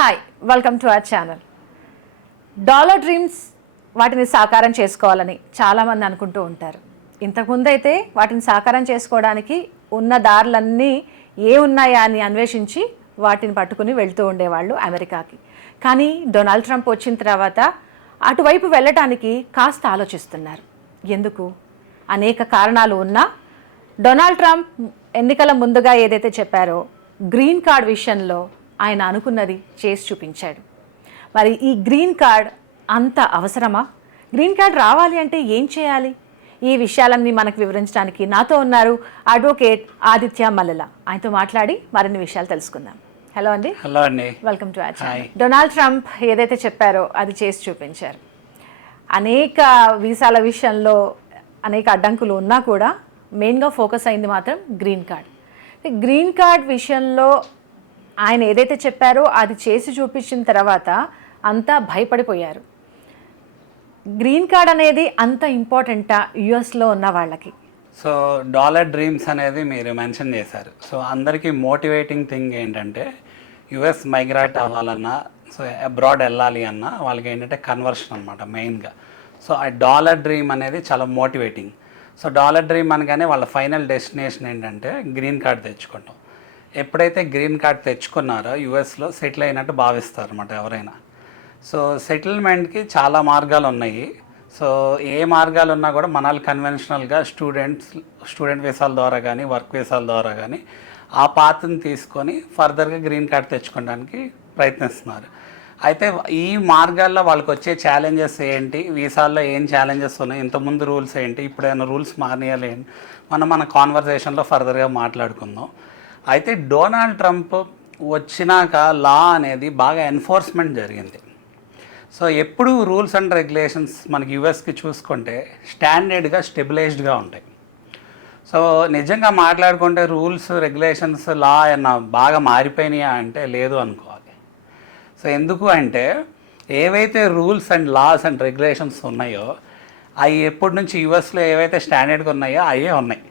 Hi, welcome to our channel. Dollar dreams వాటిని సాకారం చేసుకోవాలని చాలామంది అనుకుంటూ ఉంటారు. ఇంతకుముందు అయితే వాటిని సాకారం చేసుకోవడానికి ఉన్న దారులన్నీ ఉన్నాయా అని అన్వేషించి వాటిని పట్టుకుని వెళ్తూ ఉండేవాళ్ళు అమెరికాకి. కానీ డొనాల్డ్ ట్రంప్ వచ్చిన తర్వాత అటువైపు వెళ్ళటానికి కాస్త ఆలోచిస్తున్నారు. ఎందుకు? అనేక కారణాలు ఉన్నా డొనాల్డ్ ట్రంప్ ఎన్నికల ముందుగా ఏదైతే చెప్పారో గ్రీన్ కార్డ్ విషయంలో ఆయన అనుకున్నది చేసి చూపించాడు. మరి ఈ గ్రీన్ కార్డ్ అంత అవసరమా? గ్రీన్ కార్డ్ రావాలి అంటే ఏం చేయాలి? ఈ విషయాలన్నీ మనకు వివరించడానికి నాతో ఉన్నారు అడ్వకేట్ ఆదిత్య మల్లెల. ఆయనతో మాట్లాడి మరిన్ని విషయాలు తెలుసుకుందాం. హలో అండి. హలో అండి, welcome to our channel. Donald Trump ఏదైతే చెప్పారో అది చేసి చూపించారు. అనేక వీసాల విషయంలో అనేక అడ్డంకులు ఉన్నా కూడా మెయిన్గా ఫోకస్ అయింది మాత్రం గ్రీన్ కార్డ్. గ్రీన్ కార్డ్ విషయంలో ఆయన ఏదైతే చెప్పారో అది చేసి చూపించిన తర్వాత అంతా భయపడిపోయారు. గ్రీన్ కార్డ్ అనేది అంత ఇంపార్టెంటా యుఎస్లో ఉన్న వాళ్ళకి? సో డాలర్ డ్రీమ్స్ అనేది మీరు మెన్షన్ చేశారు. సో అందరికీ మోటివేటింగ్ థింగ్ ఏంటంటే యుఎస్ మైగ్రేట్ అవ్వాలన్నా, సో అబ్రాడ్ వెళ్ళాలి అన్నా వాళ్ళకి ఏంటంటే కన్వర్షన్ అనమాట మెయిన్గా. సో ఆ డాలర్ డ్రీమ్ అనేది చాలా మోటివేటింగ్. సో డాలర్ డ్రీమ్ అనగానే వాళ్ళ ఫైనల్ డెస్టినేషన్ ఏంటంటే గ్రీన్ కార్డ్ తెచ్చుకుంటాం. ఎప్పుడైతే గ్రీన్ కార్డ్ తెచ్చుకున్నారో యుఎస్లో సెటిల్ అయినట్టు భావిస్తారు అనమాట ఎవరైనా. సో సెటిల్మెంట్కి చాలా మార్గాలు ఉన్నాయి. సో ఏ మార్గాలు ఉన్నా కూడా మనల్ని కన్వెన్షనల్గా స్టూడెంట్ వీసాల ద్వారా కానీ వర్క్ వీసాల ద్వారా కానీ ఆ పాత్ని తీసుకొని ఫర్దర్గా గ్రీన్ కార్డ్ తెచ్చుకోవడానికి ప్రయత్నిస్తున్నారు. అయితే ఈ మార్గాల్లో వాళ్ళకి వచ్చే ఛాలెంజెస్ ఏంటి, వీసాల్లో ఏం ఛాలెంజెస్ ఉన్నాయి, ఇంతకుముందు రూల్స్ ఏంటి, ఇప్పుడైనా రూల్స్ మానేయాలి ఏంటి, మన కాన్వర్సేషన్లో ఫర్దర్గా మాట్లాడుకుందాం. అయితే డొనాల్డ్ ట్రంప్ వచ్చినాక లా అనేది బాగా ఎన్ఫోర్స్మెంట్ జరిగింది. సో ఎప్పుడు రూల్స్ అండ్ రెగ్యులేషన్స్ మనకి యూఎస్కి చూసుకుంటే స్టాండర్డ్గా స్టెబిలైజ్డ్గా ఉంటాయి. సో నిజంగా మాట్లాడుకుంటే రూల్స్ రెగ్యులేషన్స్ లా ఏమన్నా బాగా మారిపోయినాయా అంటే లేదు అనుకోవాలి. సో ఎందుకు అంటే ఏవైతే rules and laws and regulations ఉన్నాయో అవి ఎప్పటి నుంచి యూఎస్లో ఏవైతే స్టాండర్డ్గా ఉన్నాయో అవే ఉన్నాయి.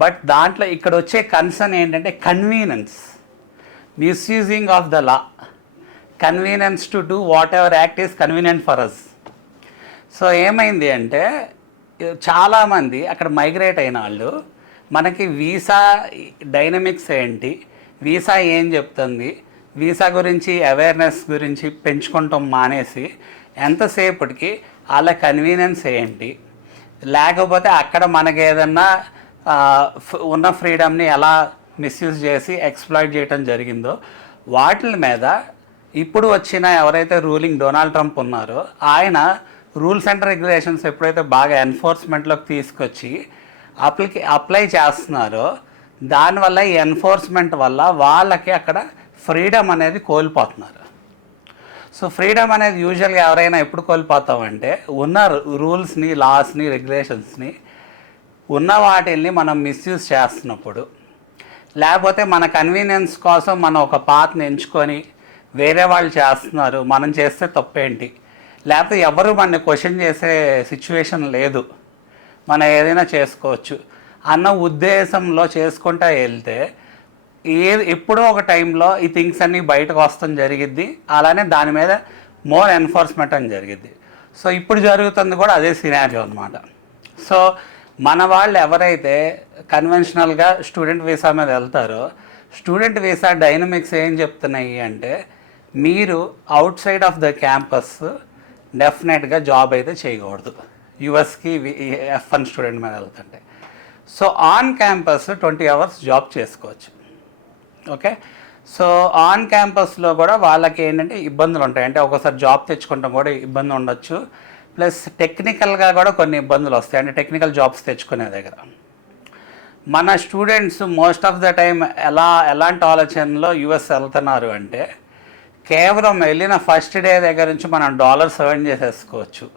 బట్ దాంట్లో ఇక్కడ వచ్చే కన్సర్న్ ఏంటంటే convenience, misusing of the law, convenience to do whatever act is convenient for us. So ఏమైంది అంటే చాలామంది అక్కడ మైగ్రేట్ అయిన వాళ్ళు మనకి వీసా డైనమిక్స్ ఏంటి, వీసా ఏం చెప్తుంది, వీసా గురించి అవేర్నెస్ గురించి పెంచుకుంటాం మానేసి ఎంతసేపటికి వాళ్ళ కన్వీనియన్స్ ఏంటి, లేకపోతే అక్కడ మనకి ఏదన్నా ఉన్న ఫ్రీడమ్ని ఎలా మిస్యూజ్ చేసి ఎక్స్ప్లాయిట్ చేయడం జరిగిందో వాటి మీద ఇప్పుడు వచ్చిన ఎవరైతే రూలింగ్ డొనాల్డ్ ట్రంప్ ఉన్నారో ఆయన రూల్స్ అండ్ రెగ్యులేషన్స్ ఎప్పుడైతే బాగా ఎన్ఫోర్స్మెంట్లోకి తీసుకొచ్చి అప్లై చేస్తున్నారో దానివల్ల ఈ ఎన్ఫోర్స్మెంట్ వల్ల వాళ్ళకి అక్కడ ఫ్రీడమ్ అనేది కోల్పోతున్నారు. సో ఫ్రీడమ్ అనేది యూజువల్గా ఎవరైనా ఎప్పుడు కోల్పోతామంటే ఉన్న రూల్స్ని, లాస్ని, రెగ్యులేషన్స్ని ఉన్న వాటిల్ని మనం మిస్యూజ్ చేస్తున్నప్పుడు, లేకపోతే మన కన్వీనియన్స్ కోసం మనం ఒక పాత్ని ఎంచుకొని వేరే వాళ్ళు చేస్తున్నారు, మనం చేస్తే తప్పేంటి, లేకపోతే ఎవరు మన క్వశ్చన్ చేసే సిచ్యువేషన్ లేదు, మనం ఏదైనా చేసుకోవచ్చు అన్న ఉద్దేశంలో చేసుకుంటా వెళ్తే ఎప్పుడో ఒక టైంలో ఈ థింగ్స్ అన్నీ బయటకు వస్తాం జరిగిద్ది. అలానే దాని మీద మోర్ ఎన్ఫోర్స్మెంట్ అని జరిగిద్ది. సో ఇప్పుడు జరుగుతుంది కూడా అదే సినారియో అనమాట. సో మన వాళ్ళు ఎవరైతే కన్వెన్షనల్గా స్టూడెంట్ వీసా మీద వెళ్తారో స్టూడెంట్ వీసా డైనమిక్స్ ఏం చెప్తున్నాయి అంటే మీరు out side of the campus డెఫినెట్గా జాబ్ అయితే చేయకూడదు యుఎస్కి F1 స్టూడెంట్ మీద వెళ్తుంటే. So on campus 20 hours job చేసుకోవచ్చు. ఓకే, సో ఆన్ క్యాంపస్లో కూడా వాళ్ళకి ఏంటంటే ఇబ్బందులు ఉంటాయి. అంటే ఒకసారి జాబ్ తెచ్చుకుంటాం కూడా ఇబ్బంది ఉండొచ్చు, ప్లస్ టెక్నికల్గా కూడా కొన్ని ఇబ్బందులు వస్తాయి. అంటే టెక్నికల్ జాబ్స్ తెచ్చుకునే దగ్గర మన students most of the time ఎలాంటి ఆలోచనలో యుఎస్ వెళ్తున్నారు అంటే కేవలం వెళ్ళిన ఫస్ట్ డే దగ్గర నుంచి మనం డాలర్స్ ఎర్న్ చేసేసుకోవచ్చు.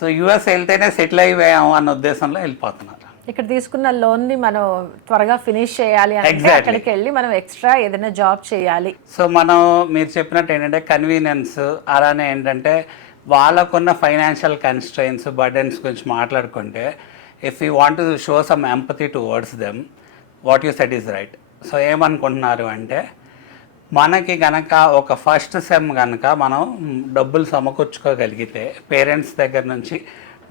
సో యుఎస్ వెళ్తేనే సెటిల్ అయిపోయాము అన్న ఉద్దేశంలో వెళ్ళిపోతున్నారు. ఇక్కడ తీసుకున్న లోన్ని మనం త్వరగా ఫినిష్ చేయాలి అంటే అక్కడికి వెళ్ళి మనం ఎక్స్ట్రా ఏదైనా జాబ్ చేయాలి. సో మీరు చెప్పినట్టు ఏంటంటే కన్వీనియన్స్, అలానే ఏంటంటే వాళ్ళకున్న ఫైనాన్షియల్ కన్స్ట్రెయిన్స్, బర్డెన్స్ గురించి మాట్లాడుకుంటే if you want to show some empathy towards them, what you set is right. So ఏమనుకుంటున్నారు అంటే మనకి గనక ఒక ఫస్ట్ సెమ్ కనుక మనం డబ్బులు సమకూర్చుకోగలిగితే పేరెంట్స్ దగ్గర నుంచి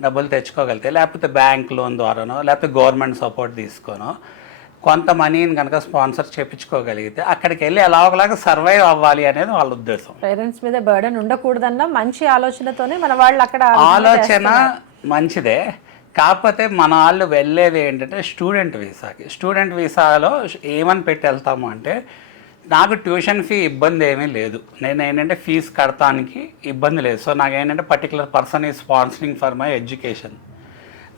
డబ్బులు తెచ్చుకోగలిగితే, లేకపోతే బ్యాంక్ లోన్ ద్వారానో లేకపోతే గవర్నమెంట్ సపోర్ట్ తీసుకోనో కొంత మనీని కనుక స్పాన్సర్ చేయించుకోగలిగితే అక్కడికి వెళ్ళి ఎలాగోలాగా సర్వైవ్ అవ్వాలి అనేది వాళ్ళ ఉద్దేశం. పేరెంట్స్ మీద బర్డెన్ ఉండకూడదన్న మంచి ఆలోచనతోనే మన వాళ్ళు అక్కడ ఆలోచన మంచిదే, కాకపోతే మన వాళ్ళు వెళ్ళేది ఏంటంటే స్టూడెంట్ వీసాకి. స్టూడెంట్ వీసాలో ఏమని పెట్టి వెళ్తాము అంటే, నాకు ట్యూషన్ ఫీ ఇబ్బంది ఏమీ లేదు, నేను ఏంటంటే ఫీజు కడతానికి ఇబ్బంది లేదు. సో నాకు ఏంటంటే పర్టికులర్ పర్సన్ ఈ స్పాన్సరింగ్ ఫర్ మై ఎడ్యుకేషన్,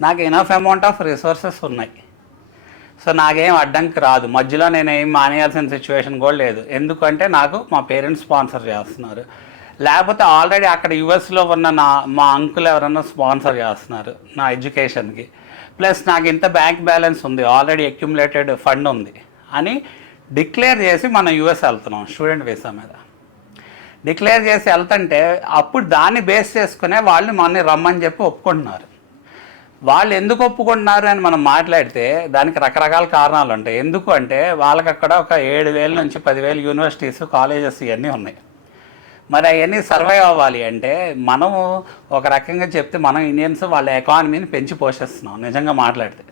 నాకు ఎనఫ్ అమౌంట్ ఆఫ్ రిసోర్సెస్ ఉన్నాయి. సో నాకేం అడ్డంకి రాదు, మధ్యలో నేను ఏం మానేయాల్సిన సిచ్యువేషన్ కూడా లేదు. ఎందుకంటే నాకు మా పేరెంట్స్ స్పాన్సర్ చేస్తున్నారు, లేకపోతే ఆల్రెడీ అక్కడ యుఎస్లో ఉన్న మా అంకుల్ ఎవరన్నా స్పాన్సర్ చేస్తున్నారు నా ఎడ్యుకేషన్కి, ప్లస్ నాకు ఇంత బ్యాంక్ బ్యాలెన్స్ ఉంది, ఆల్రెడీ అక్యుములేటెడ్ ఫండ్ ఉంది అని డిక్లేర్ చేసి మనం యుఎస్ వెళ్తున్నాం స్టూడెంట్ వీసా మీద. డిక్లేర్ చేసి వెళ్తుంటే అప్పుడు దాన్ని బేస్ చేసుకునే వాళ్ళు మనని రమ్మని చెప్పి ఒప్పుకుంటున్నారు. వాళ్ళు ఎందుకు ఒప్పుకుంటున్నారు అని మనం మాట్లాడితే దానికి రకరకాల కారణాలు ఉంటాయి. ఎందుకు అంటే వాళ్ళకి అక్కడ ఒక 7,000 నుంచి 10,000 యూనివర్సిటీస్, కాలేజెస్ ఇవన్నీ ఉన్నాయి. మరి అవన్నీ సర్వైవ్ అవ్వాలి అంటే మనం ఒక రకంగా చెప్తే మనం ఇండియన్స్ వాళ్ళ ఎకానమీని పెంచి పోషిస్తున్నాం నిజంగా మాట్లాడితే.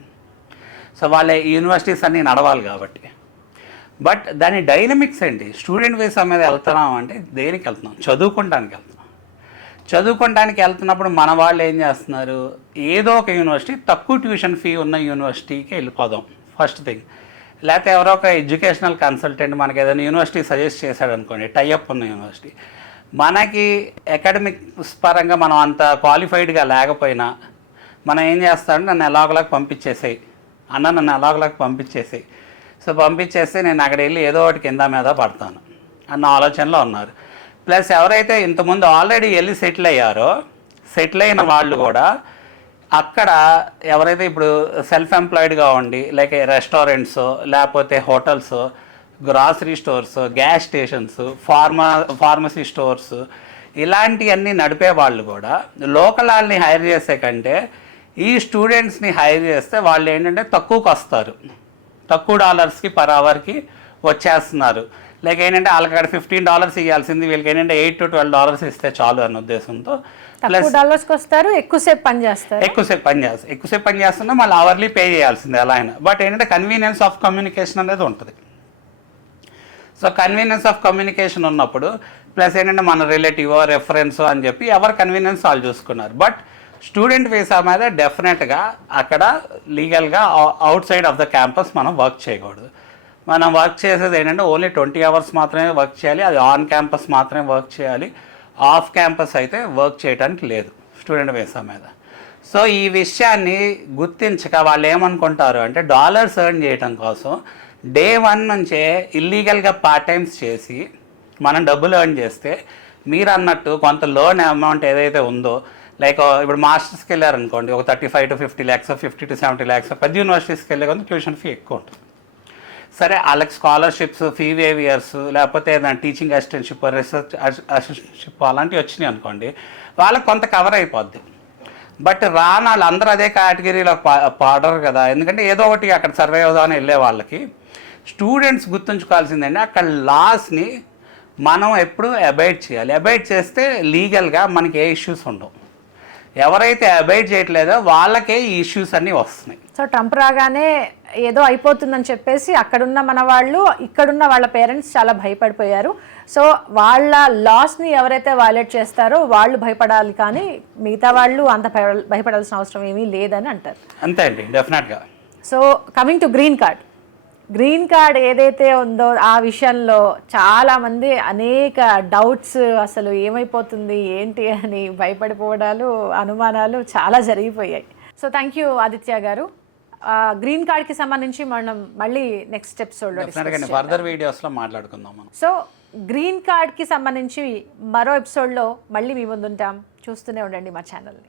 సో వాళ్ళ యూనివర్సిటీస్ అన్నీ నడవాలి కాబట్టి. బట్ దాని డైనమిక్స్ ఏంటి? స్టూడెంట్ వీసా మీద వెళ్తున్నాం అంటే దేనికి వెళ్తున్నాం? చదువుకోవడానికి వెళ్తున్నాం. చదువుకోవడానికి వెళ్తున్నప్పుడు మన వాళ్ళు ఏం చేస్తున్నారు, ఏదో ఒక యూనివర్సిటీ తక్కువ ట్యూషన్ ఫీ ఉన్న యూనివర్సిటీకి వెళ్ళిపోదాం ఫస్ట్ థింగ్. లేకపోతే ఎవరో ఒక ఎడ్యుకేషనల్ కన్సల్టెంట్ మనకి ఏదైనా యూనివర్సిటీ సజెస్ట్ చేశాడు అనుకోండి, టైఅప్ ఉన్న యూనివర్సిటీ, మనకి అకాడమిక్స్ పరంగా మనం అంత క్వాలిఫైడ్గా లేకపోయినా మనం ఏం చేస్తామంటే నన్ను ఎలాగోలాగా పంపించేసేయి అన్న, నన్ను ఎలాగోలాగా పంపించేసేయి. సో పంపించేస్తే నేను అక్కడ వెళ్ళి ఏదో ఒకటి కింద మీద పడతాను అన్న ఆలోచనలో ఉన్నారు. ప్లస్ ఎవరైతే ఇంతకుముందు ఆల్రెడీ వెళ్ళి సెటిల్ అయ్యారో, సెటిల్ అయిన వాళ్ళు కూడా అక్కడ ఎవరైతే ఇప్పుడు సెల్ఫ్ ఎంప్లాయిడ్గా ఉండి లైక్ రెస్టారెంట్స్, లేకపోతే hotels, grocery stores, gas stations, pharmacy stores, ఇలాంటివన్నీ నడిపే వాళ్ళు కూడా లోకల్ వాళ్ళని హైర్ చేసే కంటే ఈ స్టూడెంట్స్ని హైర్ చేస్తే వాళ్ళు ఏంటంటే తక్కువకి వస్తారు, తక్కువ డాలర్స్కి పర్ అవర్కి వచ్చేస్తున్నారు. లైక్ ఏంటంటే వాళ్ళకి అక్కడ $15 ఇవ్వాల్సింది వీళ్ళకి ఏంటంటే $8 to $12 ఇస్తే చాలు అన్న ఉద్దేశంతో $2 వస్తారు, ఎక్కువసేపు పని చేస్తారు, ఎక్కువసేపు పని చేస్తున్నా మళ్ళీ అవర్లీ పే చేయాల్సిందే ఎలా అయినా. బట్ ఏంటంటే కన్వీనియన్స్ ఆఫ్ కమ్యూనికేషన్ అనేది ఉంటుంది. సో కన్వీనియన్స్ ఆఫ్ కమ్యూనికేషన్ ఉన్నప్పుడు ప్లస్ ఏంటంటే మన రిలేటివ్ రెఫరెన్స్ అని చెప్పి ఎవరి కన్వీనియన్స్ వాళ్ళు చూసుకున్నారు. బట్ స్టూడెంట్ వీసా మీద డెఫినెట్గా అక్కడ లీగల్గా out side of the campus మనం వర్క్ చేయకూడదు. మనం వర్క్ చేసేది ఏంటంటే ఓన్లీ 20 hours మాత్రమే వర్క్ చేయాలి, అది ఆన్ క్యాంపస్ మాత్రమే వర్క్ చేయాలి, ఆఫ్ క్యాంపస్ అయితే వర్క్ చేయడానికి లేదు స్టూడెంట్ వీసా మీద. సో ఈ విషయాన్ని గుర్తించక వాళ్ళు ఏమనుకుంటారు అంటే డాలర్స్ ఎర్న్ చేయడం కోసం డే 1 నుంచే ఇల్లీగల్గా పార్ట్ టైమ్స్ చేసి మనం డబ్బులు ఎర్న్ చేస్తే మీరు అన్నట్టు కొంత లోన్ అమౌంట్ ఏదైతే ఉందో, లైక్ ఇప్పుడు మాస్టర్స్కి వెళ్ళారనుకోండి ఒక 35 to 50 lakhs, 50 to 70 lakhs, పెద్ద యూనివర్సిటీస్కి వెళ్ళే కొంత ట్యూషన్ ఫీ ఎక్కువ ఉంటుంది. సరే వాళ్ళకి స్కాలర్షిప్స్, ఫీ వేవియర్స్, లేకపోతే ఏదైనా టీచింగ్ అసిస్టెంట్షిప్, రీసెర్చ్ అసిస్టెంట్షిప్ అలాంటివి వచ్చినాయి అనుకోండి, వాళ్ళకి కొంత కవర్ అయిపోద్ది. బట్ రాని వాళ్ళు అందరూ అదే కేటగిరీలో పాడరు కదా, ఎందుకంటే ఏదో ఒకటి అక్కడ సర్వే అవుదామని వెళ్ళే వాళ్ళకి. స్టూడెంట్స్ గుర్తుంచుకోవాల్సిందంటే అక్కడ లాస్ని మనం ఎప్పుడు అబైడ్ చేయాలి. అబైడ్ చేస్తే లీగల్గా మనకి ఏ ఇష్యూస్ ఉండవు. ఎవరైతే అబైడ్ చేయట్లేదో వాళ్ళకే ఈ ఇష్యూస్ అన్నీ వస్తున్నాయి. సో ట్రంప్ రాగానే ఏదో అయిపోతుందని చెప్పేసి అక్కడున్న మన వాళ్ళు, ఇక్కడున్న వాళ్ళ పేరెంట్స్ చాలా భయపడిపోయారు. సో వాళ్ళ లాస్ని ఎవరైతే వైలేట్ చేస్తారో వాళ్ళు భయపడాలి, కానీ మిగతా వాళ్ళు అంత భయపడాల్సిన అవసరం ఏమీ లేదని అంటారు. అంతే అండి, డెఫినెట్గా. So coming to green card ఏదైతే ఉందో ఆ విషయంలో చాలామంది అనేక డౌట్స్, అసలు ఏమైపోతుంది ఏంటి అని భయపడిపోవడాలు, అనుమానాలు చాలా జరిగిపోయాయి. సో థ్యాంక్ యూ ఆదిత్య గారు. గ్రీన్ కార్డ్కి సంబంధించి మనం మళ్ళీ నెక్స్ట్ ఎపిసోడ్లో ఫర్దర్ వీడియోస్లో మాట్లాడుకుందాం మనం. సో గ్రీన్ కార్డ్కి సంబంధించి మరో ఎపిసోడ్లో మళ్ళీ మీ ముందుంటాం. చూస్తూనే ఉండండి మా ఛానల్ని.